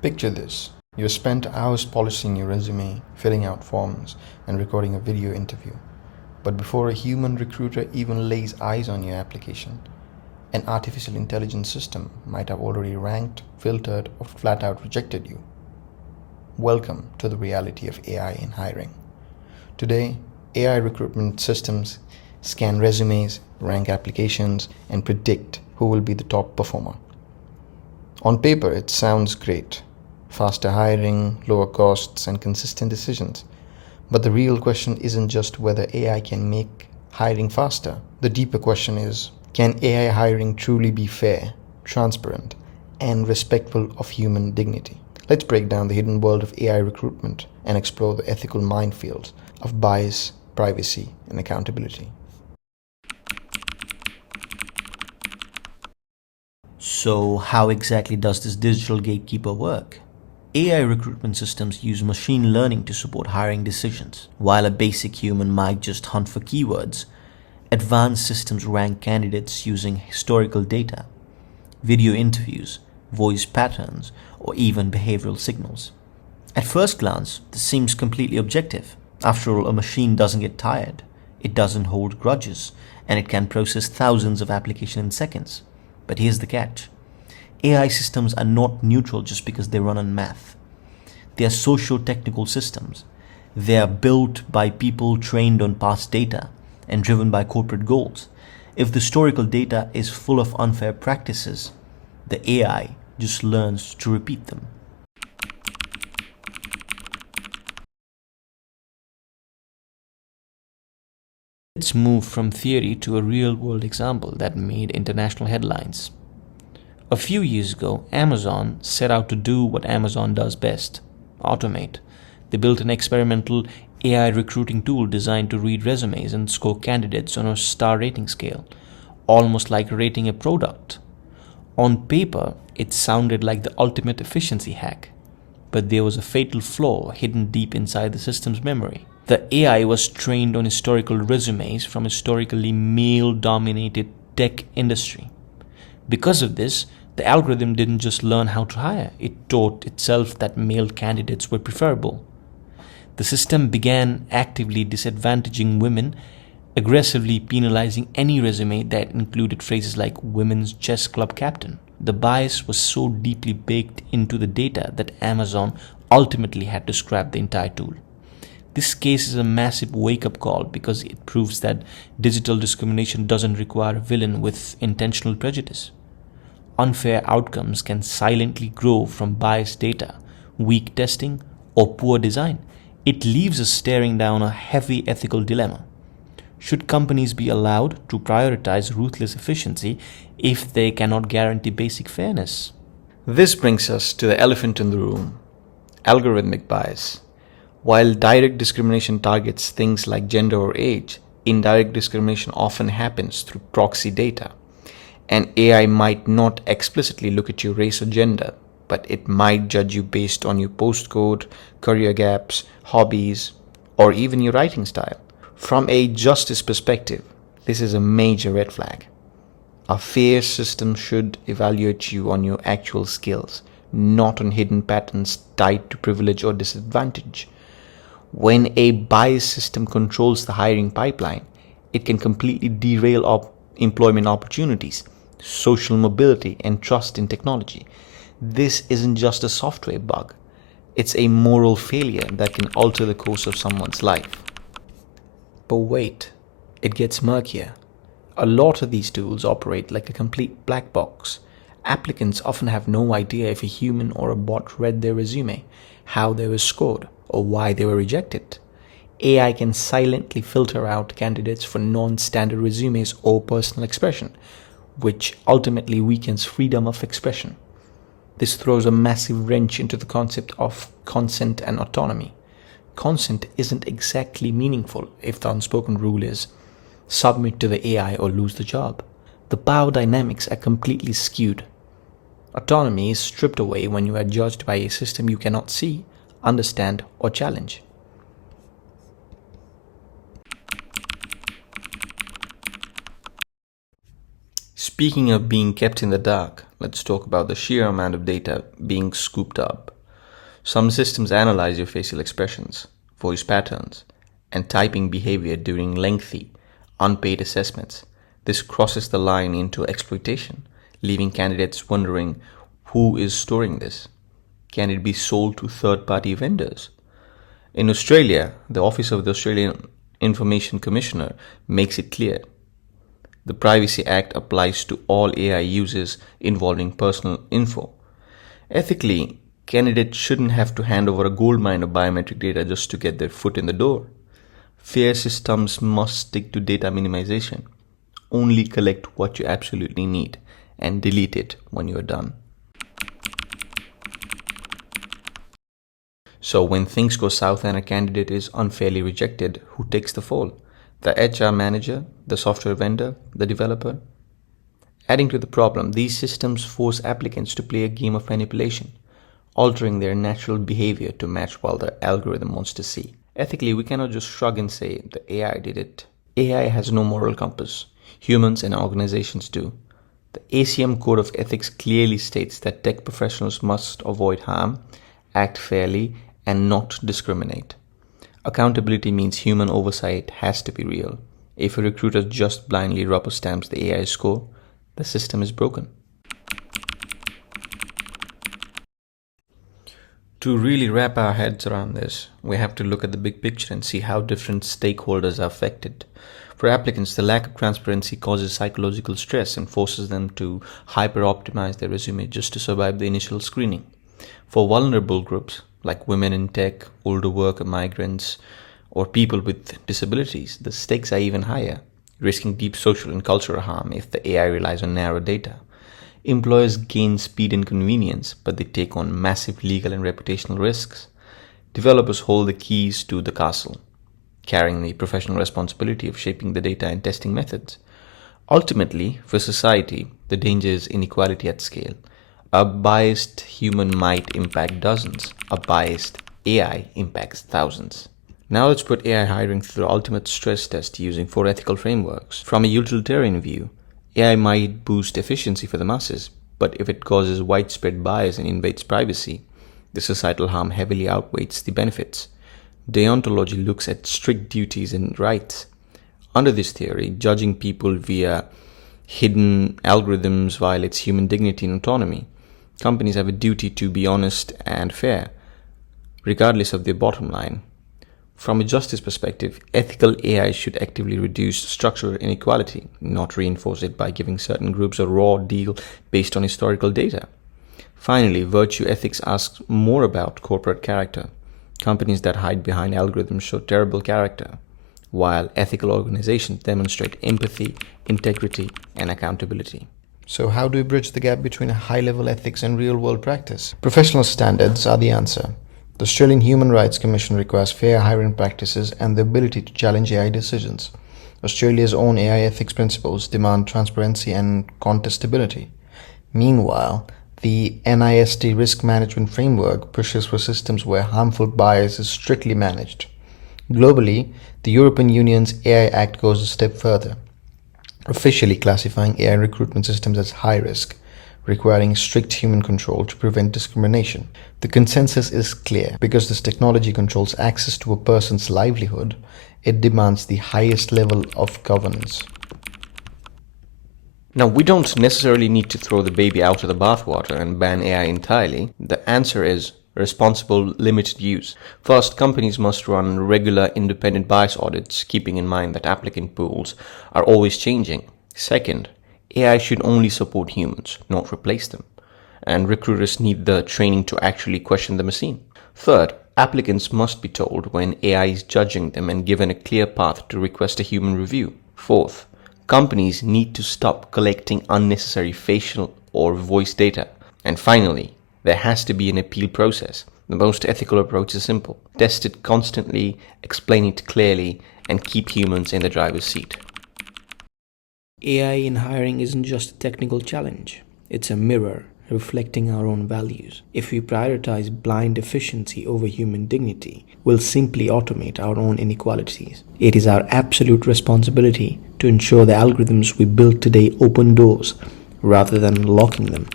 Picture this. You spent hours polishing your resume, filling out forms, and recording a video interview. But before a human recruiter even lays eyes on your application, an artificial intelligence system might have already ranked, filtered, or flat out rejected you. Welcome to the reality of AI in hiring. Today, AI recruitment systems scan resumes, rank applications, and predict who will be the top performer. On paper, it sounds great. Faster hiring, lower costs, and consistent decisions. But the real question isn't just whether AI can make hiring faster. The deeper question is, can AI hiring truly be fair, transparent, and respectful of human dignity? Let's break down the hidden world of AI recruitment and explore the ethical minefields of bias, privacy, and accountability. So how exactly does this digital gatekeeper work? AI recruitment systems use machine learning to support hiring decisions. While a basic human might just hunt for keywords, advanced systems rank candidates using historical data, video interviews, voice patterns, or even behavioral signals. At first glance, this seems completely objective. After all, a machine doesn't get tired, it doesn't hold grudges, and it can process thousands of applications in seconds. But here's the catch. AI systems are not neutral just because they run on math. They are socio-technical systems. They are built by people trained on past data and driven by corporate goals. If the historical data is full of unfair practices, the AI just learns to repeat them. Let's move from theory to a real-world example that made international headlines. A few years ago, Amazon set out to do what Amazon does best: automate. They built an experimental AI recruiting tool designed to read resumes and score candidates on a star rating scale, almost like rating a product. On paper, it sounded like the ultimate efficiency hack, but there was a fatal flaw hidden deep inside the system's memory. The AI was trained on historical resumes from historically male-dominated tech industry. Because of this, the algorithm didn't just learn how to hire, it taught itself that male candidates were preferable. The system began actively disadvantaging women, aggressively penalizing any resume that included phrases like women's chess club captain. The bias was so deeply baked into the data that Amazon ultimately had to scrap the entire tool. This case is a massive wake-up call because it proves that digital discrimination doesn't require a villain with intentional prejudice. Unfair outcomes can silently grow from biased data, weak testing, or poor design. It leaves us staring down a heavy ethical dilemma. Should companies be allowed to prioritize ruthless efficiency if they cannot guarantee basic fairness? This brings us to the elephant in the room: algorithmic bias. While direct discrimination targets things like gender or age, indirect discrimination often happens through proxy data. An AI might not explicitly look at your race or gender, but it might judge you based on your postcode, career gaps, hobbies, or even your writing style. From a justice perspective, this is a major red flag. A fair system should evaluate you on your actual skills, not on hidden patterns tied to privilege or disadvantage. When a biased system controls the hiring pipeline, it can completely derail employment opportunities, social mobility, and trust in technology. This isn't just a software bug. It's a moral failure that can alter the course of someone's life. But wait, it gets murkier. A lot of these tools operate like a complete black box. Applicants often have no idea if a human or a bot read their resume, how they were scored, or why they were rejected. AI can silently filter out candidates for non-standard resumes or personal expression, which ultimately weakens freedom of expression. This throws a massive wrench into the concept of consent and autonomy. Consent isn't exactly meaningful if the unspoken rule is submit to the AI or lose the job. The power dynamics are completely skewed. Autonomy is stripped away when you are judged by a system you cannot see, understand, or challenge. Speaking of being kept in the dark, let's talk about the sheer amount of data being scooped up. Some systems analyze your facial expressions, voice patterns, and typing behavior during lengthy, unpaid assessments. This crosses the line into exploitation, leaving candidates wondering who is storing this. Can it be sold to third-party vendors? In Australia, the Office of the Australian Information Commissioner makes it clear. The Privacy Act applies to all AI uses involving personal info. Ethically, candidates shouldn't have to hand over a goldmine of biometric data just to get their foot in the door. Fair systems must stick to data minimization. Only collect what you absolutely need and delete it when you are done. So when things go south and a candidate is unfairly rejected, who takes the fall? The HR manager, the software vendor, the developer? Adding to the problem, these systems force applicants to play a game of manipulation, altering their natural behavior to match what the algorithm wants to see. Ethically, we cannot just shrug and say the AI did it. AI has no moral compass. Humans and organizations do. The ACM Code of Ethics clearly states that tech professionals must avoid harm, act fairly, and not discriminate. Accountability means human oversight has to be real. If a recruiter just blindly rubber stamps the AI score, the system is broken. To really wrap our heads around this, we have to look at the big picture and see how different stakeholders are affected. For applicants, the lack of transparency causes psychological stress and forces them to hyper-optimize their resume just to survive the initial screening. For vulnerable groups, like women in tech, older worker migrants, or people with disabilities, the stakes are even higher, risking deep social and cultural harm if the AI relies on narrow data. Employers gain speed and convenience, but they take on massive legal and reputational risks. Developers hold the keys to the castle, carrying the professional responsibility of shaping the data and testing methods. Ultimately, for society, the danger is inequality at scale. A biased human might impact dozens. A biased AI impacts thousands. Now let's put AI hiring through the ultimate stress test using 4 ethical frameworks. From a utilitarian view, AI might boost efficiency for the masses, but if it causes widespread bias and invades privacy, the societal harm heavily outweighs the benefits. Deontology looks at strict duties and rights. Under this theory, judging people via hidden algorithms violates human dignity and autonomy. Companies have a duty to be honest and fair, regardless of their bottom line. From a justice perspective, ethical AI should actively reduce structural inequality, not reinforce it by giving certain groups a raw deal based on historical data. Finally, virtue ethics asks more about corporate character. Companies that hide behind algorithms show terrible character, while ethical organizations demonstrate empathy, integrity, and accountability. So how do we bridge the gap between high-level ethics and real-world practice? Professional standards are the answer. The Australian Human Rights Commission requires fair hiring practices and the ability to challenge AI decisions. Australia's own AI ethics principles demand transparency and contestability. Meanwhile, the NIST risk management framework pushes for systems where harmful bias is strictly managed. Globally, the European Union's AI Act goes a step further, officially classifying AI recruitment systems as high risk, requiring strict human control to prevent discrimination. The consensus is clear. Because this technology controls access to a person's livelihood, it demands the highest level of governance. Now, we don't necessarily need to throw the baby out of the bathwater and ban AI entirely. The answer is responsible, limited use. First, companies must run regular independent bias audits, keeping in mind that applicant pools are always changing. Second, AI should only support humans, not replace them. And recruiters need the training to actually question the machine. Third, applicants must be told when AI is judging them and given a clear path to request a human review. Fourth, companies need to stop collecting unnecessary facial or voice data. And finally, there has to be an appeal process. The most ethical approach is simple. Test it constantly, explain it clearly, and keep humans in the driver's seat. AI in hiring isn't just a technical challenge. It's a mirror reflecting our own values. If we prioritize blind efficiency over human dignity, we'll simply automate our own inequalities. It is our absolute responsibility to ensure the algorithms we build today open doors rather than locking them.